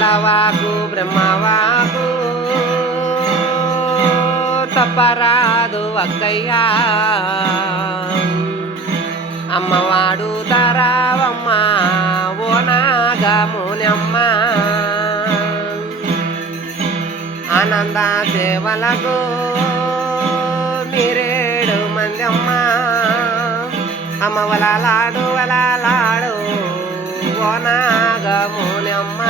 పాలవాకు బ్రహ్మవాకు తప్పరాదు అక్కయ్యా అమ్మవాడు తరావమ్మ ఓ నాగమునమ్మ ఆనంద సేవలకు మీరేడు మంది అమ్మ అమ్మ వలాలాడు వలాలాడు ఓ నాగమునమ్మ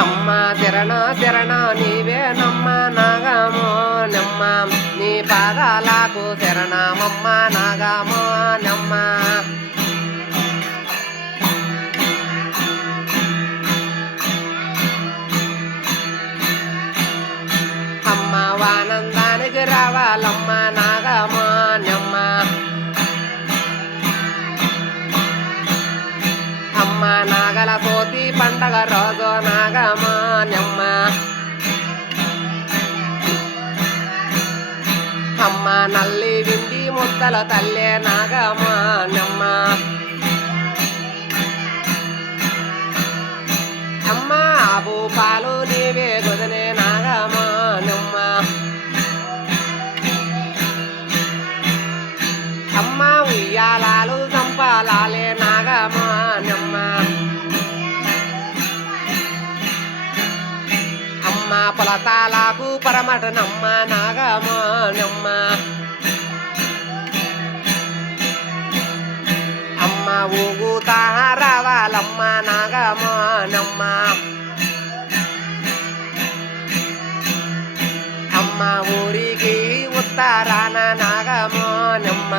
అమ్మ శరణో శరణో నీవేనమ్మ నాగమో నమ్మ నీ పాదాలకు శరణమమ్మ నాగమో నమ్మ అమ్మ వానందానికి రావాలమ్మ నాగమో నమ్మ అమ్మ నాగల కోతి పండగ రోజు నాగమానమ్మ అమ్మ నల్లి విండి ముద్దల తల్లే నాగమానమ్మ అమ్మ ఆబు పాలు నీవే గొదనే నాగమానమ్మ అమ్మ ఉయ్యాలాలు సంపాలాలే నాగమానమ్మ అమ్మ పొలతాలకు పరమటనమ్మ నాగమానమ్మ అమ్మ ఊగుతా రావాలమ్మ నాగమానమ్మ అమ్మ ఊరికి ఉత్తరాన నాగమానమ్మ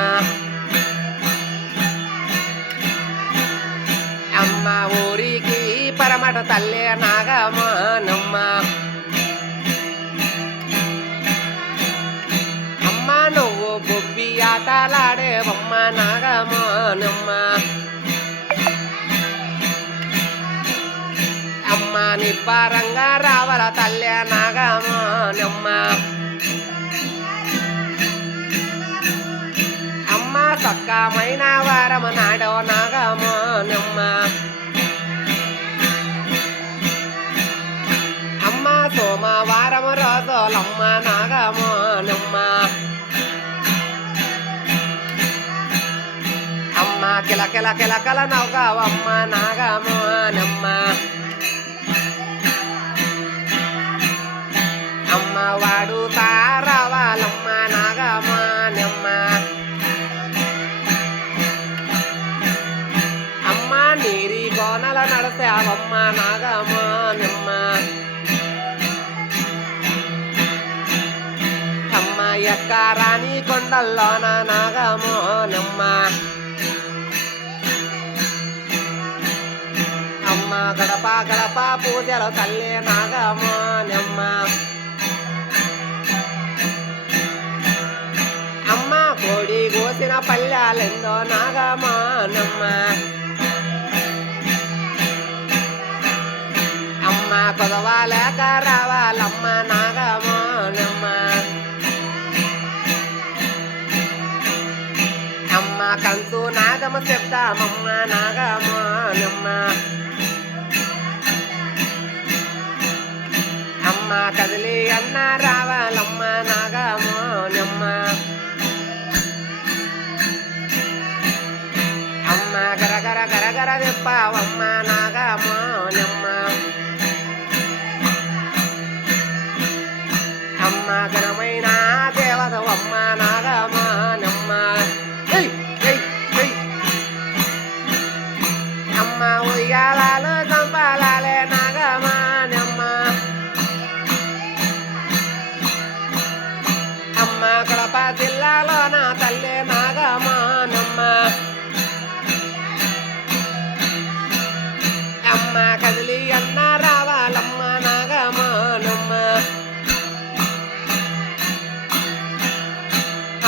అమ్మ ఊరికి పరమట తల్లే నాగమానమ్మ అమ్మ నువ్వు బొబ్బి ఆటలాడేవమ్మ నాగమానమ్మ అమ్మ నిబ్బారంగా రావల తల్లే నాగమానమ్మ అమ్మ సక్కమైన వారమ నాడో నాగమానమ్మ అమ్మ సోమవారం రోజులమ్మ నాగమానమ్మ అమ్మ కిలకిల కిలకల నవ్వవమ్మ నాగమానమ్మ అమ్మ వాడు తారవాలమ్మ నాగమానమ్మ అమ్మ నీరి కోనల నడసావమ్మ నాగమానమ్మ అమ్మ ఎక్కరాని కొండల్లోన నాగమానమ్మ అమ్మ గడప గడప పూజలు తల్లే నాగమానమ్మ అమ్మ కోడి కోసిన పల్లెలెందో నాగమానమ్మ అమ్మ కొదవాలేక రావాలమ్మ నాగమానమ్మ అమ్మ కంచు నాగమ చెప్తామమ్మ నాగమానమ్మ అమ్మ కదిలి అన్న రావాలమ్మ నాగమానమ్మ అమ్మ గరగర గరగర తెప్పావమ్మ నాగమానమ్మ అమ్మ ఘనమైన దేవతవమ్మ నాగమానమ్మ అమ్మ ఉయ్యాలాలు సంపాలాలే నాగమానమ్మ అమ్మ కడప జిల్లాలో నా తల్లే నాగమానమ్మ అమ్మ కదిలి అన్న రావాలమ్మ నాగమానమ్మ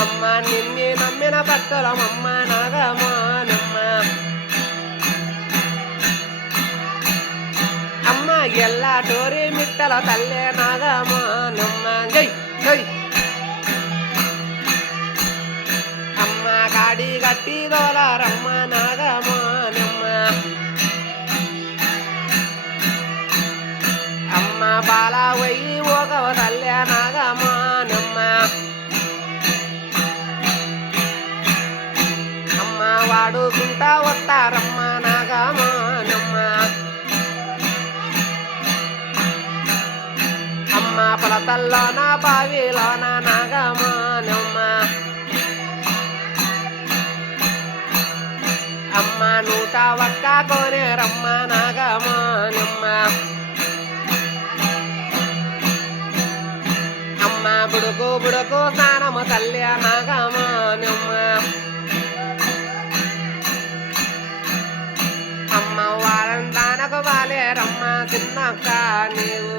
అమ్మ నిన్ను నమ్మిన భక్తులమమ్మ నాగమానమ్మ అమ్మ ఎల్లా డోరి మిట్టల తల్లే నాగమానమ్మ జై జై అమ్మ కాడి గట్టి దోలారమ్మ నాగమానమ్మ పొలాల పోయి ఒక తల్లే నాగమానమ్మ అమ్మ వాడుకుంటా వస్తారమ్మ నాగమానమ్మ అమ్మ పొలతల్లోన బావిలోన నాగమానమ్మ అమ్మ నూట ఒక్క కోనే రమ్మ నాగమానమ్మ అమ్మ బుడుకు బుడుకు స్నానము తల్లి నాగమానమ్మ అమ్మ వారంతానకు వాలే రమ్మ చిన్నక్క నీవు